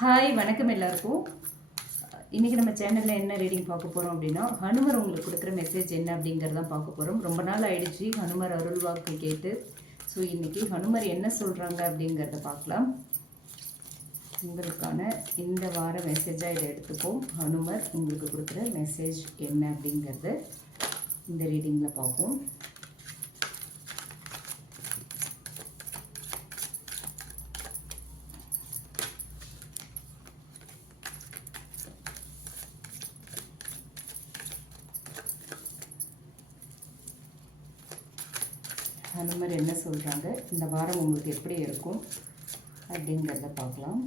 Hi வணக்கம் எல்லாருக்கும். இன்றைக்கி நம்ம சேனலில் என்ன ரீடிங் பார்க்க போகிறோம் அப்படின்னா, ஹனுமர் உங்களுக்கு கொடுக்குற மெசேஜ் என்ன அப்படிங்கிறதான் பார்க்க போகிறோம். ரொம்ப நாள் ஆயிடுச்சு ஹனுமர் அருள்வாக்கு கேட்டு. ஸோ இன்றைக்கி ஹனுமர் என்ன சொல்கிறாங்க அப்படிங்கிறத பார்க்கலாம். உங்களுக்கான இந்த வார மெசேஜாக இதை எடுத்துப்போம். ஹனுமர் உங்களுக்கு கொடுக்குற மெசேஜ் என்ன அப்படிங்கிறத இந்த ரீடிங்கில் பார்ப்போம். ஹனுமர் என்ன சொல்கிறாங்க, இந்த வாரம் உங்களுக்கு எப்படி இருக்கும் அப்படிங்கிறத பார்க்கலாம்.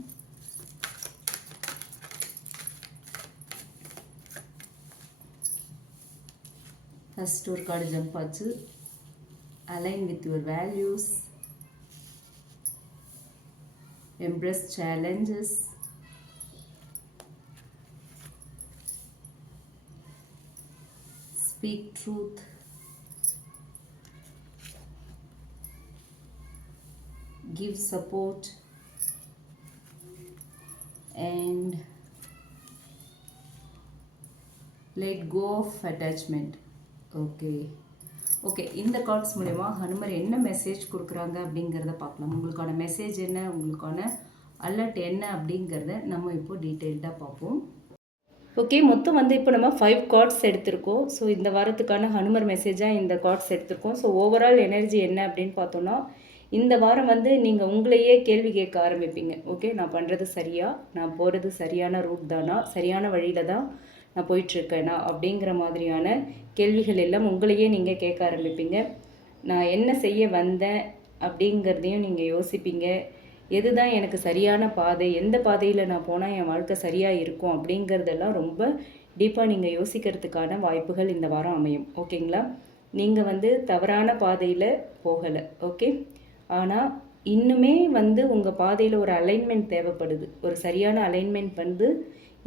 ஃபர்ஸ்ட் ஒரு கார்டு ஜம்ப் ஆச்சு. Align with your values, embrace challenges, speak truth, give support, and let go of attachment. Okay இந்த கார்ட்ஸ் மூலமா ஹனுமர் என்ன மெசேஜ் கொடுக்குறாங்க அப்படிங்கிறத பார்க்கலாம். உங்களுக்கான மெசேஜ் என்ன, உங்களுக்கான அலர்ட் என்ன அப்படிங்கிறத நம்ம இப்போ டீட்டெயில்டாக பார்ப்போம். ஓகே, மொத்தம் இப்போ நம்ம 5 கார்ட்ஸ் எடுத்திருக்கோம். ஸோ இந்த வாரத்துக்கான ஹனுமர் மெசேஜாக இந்த கார்ட்ஸ் எடுத்திருக்கோம். ஸோ ஓவரால் எனர்ஜி என்ன அப்படின்னு பார்த்தோன்னா, இந்த வாரம் நீங்கள் உங்களையே கேள்வி கேட்க ஆரம்பிப்பீங்க. ஓகே, நான் பண்ணுறது சரியா, நான் போகிறது சரியான ரூட் தானா, சரியான வழியில் தான் நான் போயிட்டுருக்கேனா அப்படிங்கிற மாதிரியான கேள்விகள் எல்லாம் உங்களையே நீங்கள் கேட்க ஆரம்பிப்பீங்க. நான் என்ன செய்ய வந்தேன் அப்படிங்கிறதையும் நீங்கள் யோசிப்பீங்க. எதுதான் எனக்கு சரியான பாதை, எந்த பாதையில் நான் போனால் என் வாழ்க்கை சரியாக இருக்கும் அப்படிங்கிறதெல்லாம் ரொம்ப டீப்பாக நீங்கள் யோசிக்கிறதுக்கான வாய்ப்புகள் இந்த வாரம் அமையும். ஓகேங்களா, நீங்கள் தவறான பாதையில் போகலை. ஓகே, ஆனால் இன்னுமே உங்கள் பாதையில் ஒரு அலைன்மெண்ட் தேவைப்படுது. ஒரு சரியான அலைன்மெண்ட்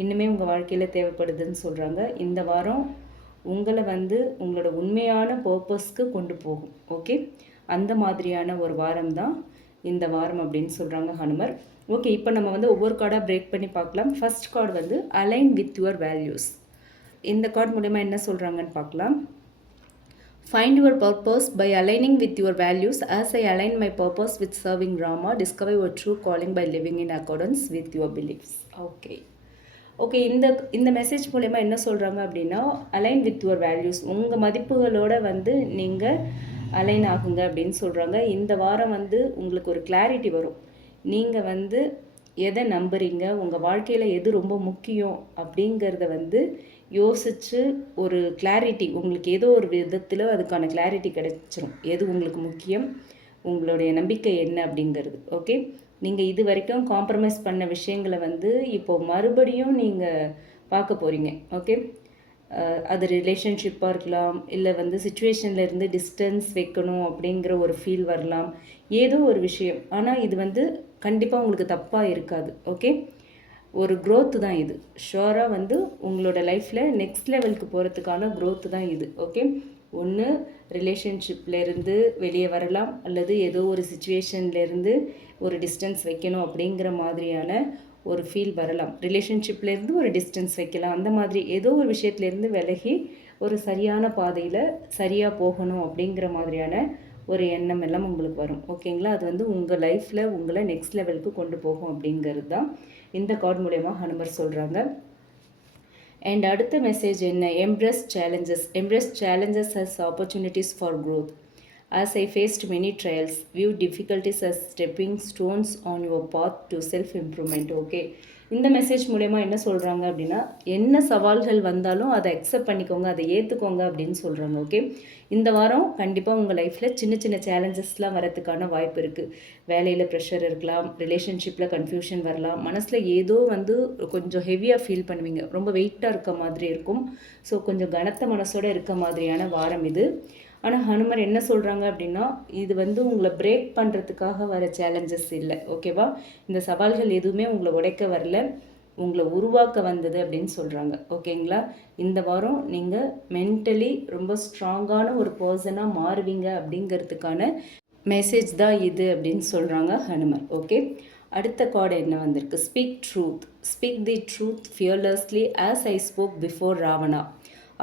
இன்னுமே உங்கள் வாழ்க்கையில் தேவைப்படுதுன்னு சொல்கிறாங்க. இந்த வாரம் உங்களை உங்களோட உண்மையான பர்பஸ்க்கு கொண்டு போகும். ஓகே, அந்த மாதிரியான ஒரு வாரம் தான் இந்த வாரம் அப்படின்னு சொல்கிறாங்க ஹனுமர். ஓகே, இப்போ நம்ம ஒவ்வொரு கார்டாக பிரேக் பண்ணி பார்க்கலாம். First card align with your values. இந்த கார்டு மூலமா என்ன சொல்கிறாங்கன்னு பார்க்கலாம். Find your purpose by aligning with your values. As I align my purpose with serving Rama, discover your true calling by living in accordance with your beliefs. Okay இந்த message மூலமா என்ன சொல்கிறாங்க அப்படின்னா, அலைன் வித் யுவர் வேல்யூஸ், உங்கள் மதிப்புகளோட நீங்கள் align ஆகுங்க அப்படின்னு சொல்கிறாங்க. இந்த வாரம் உங்களுக்கு ஒரு கிளாரிட்டி வரும். நீங்கள் எதை நம்புறீங்க, உங்கள் வாழ்க்கையில் எது ரொம்ப முக்கியம் அப்படிங்கிறத யோசித்து ஒரு கிளாரிட்டி உங்களுக்கு ஏதோ ஒரு விதத்தில் அதுக்கான கிளாரிட்டி கிடைச்சிரும். எது உங்களுக்கு முக்கியம், உங்களுடைய நம்பிக்கை என்ன அப்படிங்கிறது. ஓகே, நீங்கள் இது வரைக்கும் காம்ப்ரமைஸ் பண்ண விஷயங்களை இப்போது மறுபடியும் நீங்கள் பார்க்க போகிறீங்க. ஓகே, அது ரிலேஷன்ஷிப்பாக இருக்கலாம், இல்லை சிச்சுவேஷனில் இருந்து டிஸ்டன்ஸ் வைக்கணும் அப்படிங்கிற ஒரு ஃபீல் வரலாம், ஏதோ ஒரு விஷயம். ஆனால் இது கண்டிப்பாக உங்களுக்கு தப்பாக இருக்காது. ஓகே, ஒரு க்ரோத்து தான் இது. ஷுவராக உங்களோட லைஃப்பில் நெக்ஸ்ட் லெவலுக்கு போகிறதுக்கான க்ரோத்து தான் இது. ஓகே, ஒன்று ரிலேஷன்ஷிப்லேருந்து வெளியே வரலாம், அல்லது ஏதோ ஒரு சிச்சுவேஷன்லேருந்து ஒரு டிஸ்டன்ஸ் வைக்கணும் அப்படிங்கிற மாதிரியான ஒரு ஃபீல் வரலாம். ரிலேஷன்ஷிப்லேருந்து ஒரு டிஸ்டன்ஸ் வைக்கலாம், அந்த மாதிரி ஏதோ ஒரு விஷயத்துலேருந்து விலகி ஒரு சரியான பாதையில் சரியாக போகணும் அப்படிங்கிற மாதிரியான ஒரு எண்ணம் எல்லாம் உங்களுக்கு வரும். ஓகேங்களா, அது உங்கள் லைஃப்பில் உங்களை நெக்ஸ்ட் லெவலுக்கு கொண்டு போகும் அப்படிங்கிறது தான் இந்த கார்டு மூலமா ஹனுமர் சொல்கிறாங்க. அண்ட் அடுத்த மெசேஜ் என்ன, embrace challenges. Embrace challenges as opportunities for growth. As I faced many trials, view difficulties as stepping stones on your path to self-improvement. Okay, இந்த மெசேஜ் மூலமா என்ன சொல்கிறாங்க அப்படின்னா, என்ன சவால்கள் வந்தாலும் அதை அக்செப்ட் பண்ணிக்கோங்க, அதை ஏற்றுக்கோங்க அப்படின்னு சொல்கிறாங்க. ஓகே, இந்த வாரம் கண்டிப்பாக உங்கள் லைஃப்பில் சின்ன சின்ன சேலஞ்சஸ்லாம் வரதுக்கான வாய்ப்பு இருக்குது. வேலையில் ப்ரெஷர் இருக்கலாம், ரிலேஷன்ஷிப்பில் கன்ஃபியூஷன் வரலாம், மனசில் ஏதோ கொஞ்சம் ஹெவியாக ஃபீல் பண்ணுவீங்க, ரொம்ப வெயிட்டாக இருக்க மாதிரி இருக்கும். ஸோ கொஞ்சம் கனத்த மனசோடு இருக்க மாதிரியான வாரம் இது. ஆனால் ஹனுமர் என்ன சொல்கிறாங்க அப்படின்னா, இது உங்களை பிரேக் பண்ணுறதுக்காக வர சேலஞ்சஸ் இல்லை. ஓகேவா, இந்த சவால்கள் எதுவுமே உங்களை உடைக்க வரல, உங்களை உருவாக்க வந்தது அப்படின்னு சொல்கிறாங்க. ஓகேங்களா, இந்த வாரம் நீங்கள் மென்டலி ரொம்ப ஸ்ட்ராங்கான ஒரு பர்சனாக மாறுவீங்க அப்படிங்கிறதுக்கான மெசேஜ் தான் இது அப்படின்னு சொல்கிறாங்க ஹனுமர். ஓகே, அடுத்த கார்டு என்ன வந்திருக்கு? Speak truth. Speak the truth fearlessly as I spoke before Ravana.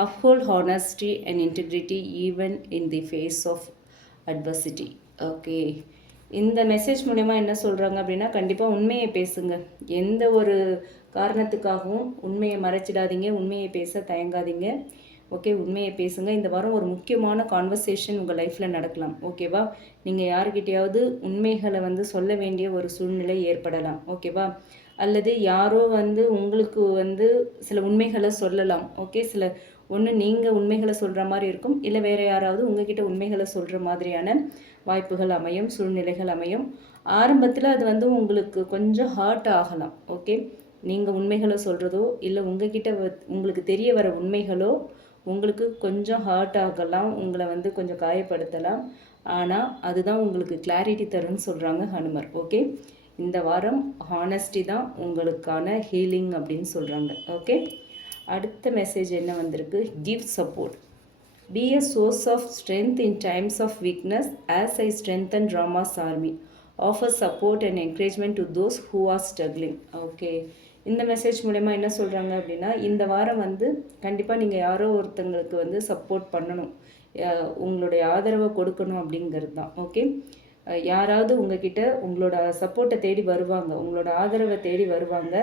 Uphold honesty and integrity even in the face of adversity. Okay, இந்த மெசேஜ் மூலமா என்ன சொல்கிறாங்க அப்படின்னா, கண்டிப்பாக உண்மையை பேசுங்க. எந்த ஒரு காரணத்துக்காகவும் உண்மையை மறைச்சிடாதீங்க, உண்மையை பேச தயங்காதீங்க. ஓகே, உண்மையை பேசுங்க. இந்த வாரம் ஒரு முக்கியமான கான்வர்சேஷன் உங்கள் லைஃப்பில் நடக்கலாம். ஓகேவா? நீங்கள் யாருக்கிட்டையாவது உண்மைகளை வந்து சொல்ல வேண்டிய ஒரு சூழ்நிலை ஏற்படலாம். ஓகேவா? அல்லது யாரோ வந்து உங்களுக்கு வந்து சில உண்மைகளை சொல்லலாம். ஓகே, சில ஒன்று நீங்கள் உண்மைகளை சொல்கிற மாதிரி இருக்கும், இல்லை வேறு யாராவது உங்ககிட்ட உண்மைகளை சொல்கிற மாதிரியான வாய்ப்புகள் அமையும், சூழ்நிலைகள் அமையும். ஆரம்பத்தில் அது வந்து உங்களுக்கு கொஞ்சம் ஹர்ட் ஆகலாம். ஓகே, நீங்கள் உண்மைகளை சொல்கிறதோ இல்லை உங்ககிட்ட உங்களுக்கு தெரிய வர உண்மைகளோ உங்களுக்கு கொஞ்சம் ஹர்ட் ஆகலாம், உங்களை வந்து கொஞ்சம் காயப்படுத்தலாம். ஆனால் அதுதான் உங்களுக்கு கிளாரிட்டி தரும்னு சொல்கிறாங்க ஹனுமர். ஓகே, இந்த வாரம் ஹானஸ்டி தான் உங்களுக்கான ஹீலிங் அப்படின்னு சொல்கிறாங்க. ஓகே, அடுத்த மெசேஜ் என்ன வந்திருக்கு? Give support. Be a source of strength in times of weakness as I strengthen Rama's army. Offer support and encouragement to those who are struggling. Okay, இந்த மெசேஜ் மூலமா என்ன சொல்கிறாங்க அப்படின்னா, இந்த வாரம் வந்து கண்டிப்பாக நீங்கள் யாரோ ஒருத்தங்களுக்கு வந்து சப்போர்ட் பண்ணணும், உங்களுடைய ஆதரவை கொடுக்கணும் அப்படிங்கிறது தான். ஓகே, யாராவது உங்ககிட்ட உங்களோட சப்போர்ட்டை தேடி வருவாங்க, உங்களோட ஆதரவை தேடி வருவாங்க.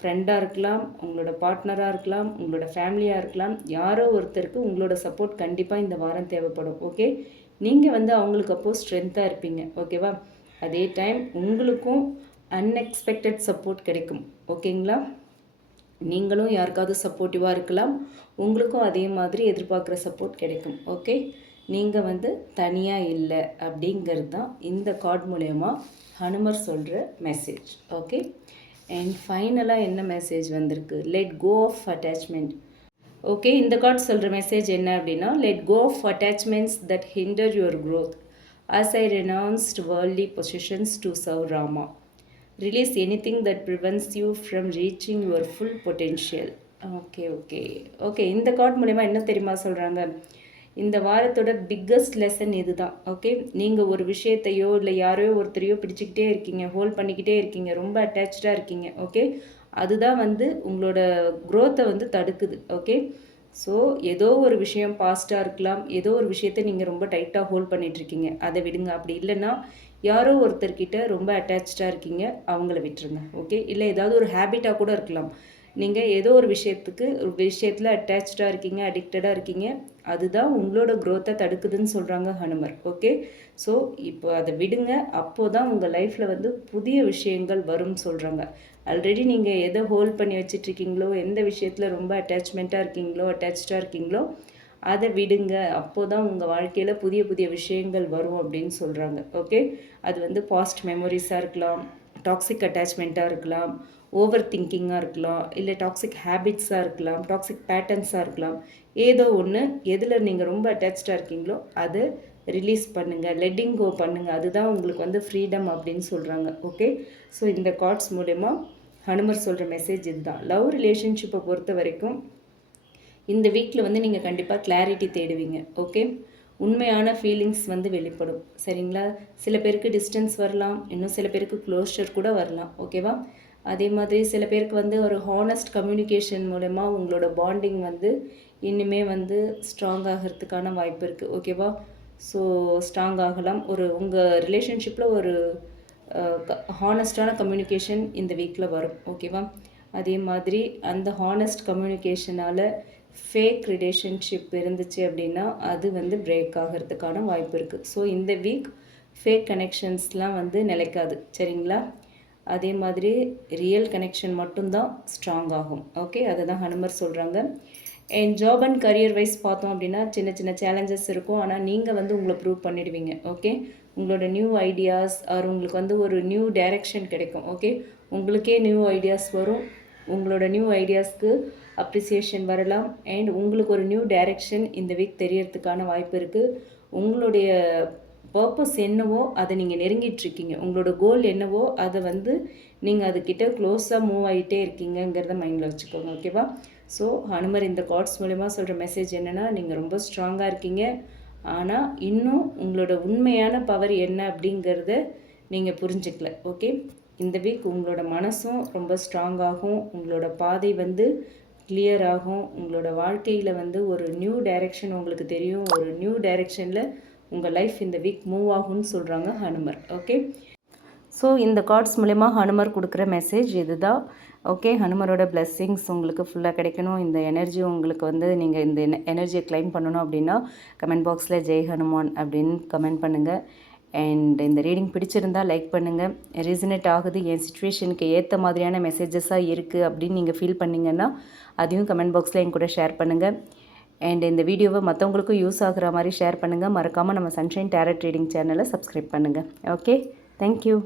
ஃப்ரெண்டாக இருக்கலாம், உங்களோட பார்ட்னராக இருக்கலாம், உங்களோட ஃபேமிலியாக இருக்கலாம். யாரோ ஒருத்தருக்கு உங்களோட சப்போர்ட் கண்டிப்பாக இந்த வாரம் தேவைப்படும். ஓகே, நீங்கள் வந்து அவங்களுக்கு அப்போது ஸ்ட்ரென்த்தாக இருப்பீங்க. ஓகேவா? அதே டைம் உங்களுக்கும் அன்எக்ஸ்பெக்டட் சப்போர்ட் கிடைக்கும். ஓகேங்களா? நீங்களும் யாருக்காவது சப்போர்ட்டிவாக இருக்கலாம், உங்களுக்கும் அதே மாதிரி எதிர்பார்க்குற சப்போர்ட் கிடைக்கும். ஓகே, நீங்கள் வந்து தனியாக இல்லை அப்படிங்கிறது தான் இந்த கார்டு மூலயமா ஹனுமர் சொல்கிற மெசேஜ். ஓகே, அண்ட் ஃபைனலாக என்ன மெசேஜ் வந்திருக்கு? Let go of attachment. Okay, இந்த கார்டு சொல்கிற மெசேஜ் என்ன அப்படின்னா, let go of attachments that hinder your growth as I renounced worldly possessions to serve Rama. Release anything that prevents you from reaching your full potential. Okay, இந்த card மூலமா என்ன தெரியுமா சொல்கிறாங்க? இந்த வாரத்தோட பிக்கஸ்ட் லெசன் இது தான். ஓகே, நீங்கள் ஒரு விஷயத்தையோ இல்லை யாரையோ ஒருத்தரையோ பிடிச்சிக்கிட்டே இருக்கீங்க, ஹோல்ட் பண்ணிக்கிட்டே இருக்கீங்க, ரொம்ப அட்டாச்சாக இருக்கீங்க. ஓகே, அதுதான் வந்து உங்களோட க்ரோத்தை வந்து தடுக்குது. ஓகே, ஸோ ஏதோ ஒரு விஷயம் பாஸ்ட்டாக இருக்கலாம், ஏதோ ஒரு விஷயத்தை நீங்கள் ரொம்ப டைட்டாக ஹோல்ட் பண்ணிகிட்ருக்கீங்க, அதை விடுங்க. அப்படி இல்லைன்னா யாரோ ஒருத்தர்கிட்ட ரொம்ப அட்டாச்சாக இருக்கீங்க, அவங்கள விட்டுருங்க. ஓகே, இல்லை ஏதாவது ஒரு ஹேபிட்டாக கூட இருக்கலாம். நீங்கள் ஏதோ ஒரு விஷயத்தில் அட்டாச்சாக இருக்கீங்க, அடிக்டடாக இருக்கீங்க, அதுதான் உங்களோட க்ரோத்தை தடுக்குதுன்னு சொல்கிறாங்க ஹனுமர். ஓகே, ஸோ இப்போ அதை விடுங்க, அப்போது தான் உங்கள் லைஃப்பில் வந்து புதிய விஷயங்கள் வரும்னு சொல்கிறாங்க. ஆல்ரெடி நீங்கள் எதை ஹோல்ட் பண்ணி வச்சிட்ருக்கீங்களோ, எந்த விஷயத்தில் ரொம்ப அட்டாச்சாக இருக்கீங்களோ அதை விடுங்க. அப்போது தான் உங்கள் வாழ்க்கையில் புதிய புதிய விஷயங்கள் வரும் அப்படின்னு சொல்கிறாங்க. ஓகே, அது வந்து பாஸ்ட் மெமரிஸாக இருக்கலாம், டாக்ஸிக் அட்டாச்மெண்ட்டாக இருக்கலாம், ஓவர் திங்கிங்காக இருக்கலாம், இல்லை டாக்ஸிக் ஹேபிட்ஸாக இருக்கலாம், டாக்ஸிக் பேட்டர்ன்ஸாக இருக்கலாம். ஏதோ ஒன்று எதில் நீங்கள் ரொம்ப அட்டாச்சாக இருக்கீங்களோ அதை ரிலீஸ் பண்ணுங்கள், லெட்டிங் கோ பண்ணுங்கள். அதுதான் உங்களுக்கு வந்து ஃப்ரீடம் அப்படின்னு சொல்கிறாங்க. ஓகே, ஸோ இந்த கார்ட்ஸ் மூலமா ஹனுமர் சொல்கிற மெசேஜ் இதுதான். லவ் ரிலேஷன்ஷிப்பை பொறுத்த வரைக்கும் இந்த வீக்கில் வந்து நீங்கள் கண்டிப்பாக கிளாரிட்டி தேடுவீங்க. ஓகே, உண்மையான ஃபீலிங்ஸ் வந்து வெளிப்படும். சரிங்களா? சில பேருக்கு டிஸ்டன்ஸ் வரலாம், இன்னும் சில பேருக்கு க்ளோஷர் கூட வரலாம். ஓகேவா? அதே மாதிரி சில பேருக்கு வந்து ஒரு ஹானஸ்ட் கம்யூனிகேஷன் மூலமா உங்களோட பாண்டிங் வந்து இன்னுமே வந்து ஸ்ட்ராங் ஆகிறதுக்கான வாய்ப்பு இருக்குது. ஓகேவா? ஸோ ஸ்ட்ராங் ஆகலாம். உங்கள் ரிலேஷன்ஷிப்பில் ஒரு ஹானஸ்டான கம்யூனிகேஷன் இந்த வீக்கில் வரும். ஓகேவா? அதே மாதிரி அந்த ஹானஸ்ட் கம்யூனிகேஷனால் ஃபேக் ரிலேஷன்ஷிப் இருந்துச்சு அப்படின்னா அது வந்து பிரேக் ஆகிறதுக்கான வாய்ப்பு இருக்குது. ஸோ இந்த வீக் ஃபேக் கனெக்ஷன்ஸ்லாம் வந்து நிலைக்காது. சரிங்களா? அதே மாதிரி ரியல் கனெக்ஷன் மட்டும்தான் ஸ்ட்ராங் ஆகும். ஓகே, அதை தான் ஹனுமர் சொல்கிறாங்க. And job and career wise பார்த்தோம் அப்படின்னா சின்ன சின்ன சேலஞ்சஸ் இருக்கும், ஆனால் நீங்கள் வந்து உங்களை ப்ரூவ் பண்ணிடுவீங்க. ஓகே, உங்களோட நியூ ஐடியாஸ் உங்களுக்கு வந்து ஒரு நியூ டைரெக்ஷன் கிடைக்கும். ஓகே, உங்களுக்கே நியூ ஐடியாஸ் வரும், உங்களோட நியூ ஐடியாஸ்க்கு அப்ரிசியேஷன் வரலாம். அண்ட் உங்களுக்கு ஒரு நியூ டைரெக்ஷன் இந்த வீக் தெரியறதுக்கான வாய்ப்பு இருக்குது. உங்களுடைய பர்பஸ் என்னவோ அதை நீங்கள் நெருங்கிட்டுருக்கீங்க, உங்களோட கோல் என்னவோ அதை வந்து நீங்கள் அதுக்கிட்ட க்ளோஸாக மூவ் ஆகிட்டே இருக்கீங்கிறத மைண்டில் வச்சுக்கோங்க. ஓகேவா? ஸோ ஹனுமர் இந்த கார்ட்ஸ் மூலமா சொல்கிற மெசேஜ் என்னென்னா, நீங்கள் ரொம்ப ஸ்ட்ராங்காக இருக்கீங்க, ஆனால் இன்னும் உங்களோட உண்மையான பவர் என்ன அப்படிங்கிறத நீங்கள் புரிஞ்சுக்கல. ஓகே, இந்த வீக் உங்களோட மனசும் ரொம்ப ஸ்ட்ராங்காகும், உங்களோட பாதை வந்து கிளியர் ஆகும், உங்களோட வாழ்க்கையில் வந்து ஒரு நியூ டைரெக்ஷன் உங்களுக்கு தெரியும், ஒரு நியூ டைரெக்ஷனில் உங்கள் லைஃப் இந்த வீக் மூவ் ஆகும்னு சொல்கிறாங்க ஹனுமர். ஓகே, ஸோ இந்த கார்ட்ஸ் மூலமா ஹனுமர் கொடுக்குற மெசேஜ் இதுதான். ஓகே, ஹனுமரோட பிளெஸ்ஸிங்ஸ் உங்களுக்கு ஃபுல்லாக கிடைக்கணும். இந்த எனர்ஜி உங்களுக்கு வந்து நீங்கள் இந்த எனர்ஜியை கிளைம் பண்ணணும் அப்படின்னா கமெண்ட் பாக்ஸில் ஜெய் ஹனுமான் அப்படின்னு கமெண்ட் பண்ணுங்கள். அண்ட் இந்த ரீடிங் பிடிச்சிருந்தால் லைக் பண்ணுங்கள். ரீசனேட் ஆகுது, என் சுச்சுவேஷனுக்கு ஏற்ற மாதிரியான மெசேஜஸாக இருக்குது அப்படின்னு நீங்கள் ஃபீல் பண்ணிங்கன்னா அதையும் கமெண்ட் பாக்ஸில் என் கூட ஷேர் பண்ணுங்கள். அண்ட் இந்த வீடியோவை மற்றவங்களுக்கும் யூஸ் ஆகுற மாதிரி ஷேர் பண்ணுங்கள். மறக்காமல் நம்ம சன்ஷைன் டேரட் ரீடிங் சேனலை சப்ஸ்கிரைப் பண்ணுங்கள். Okay, thank you.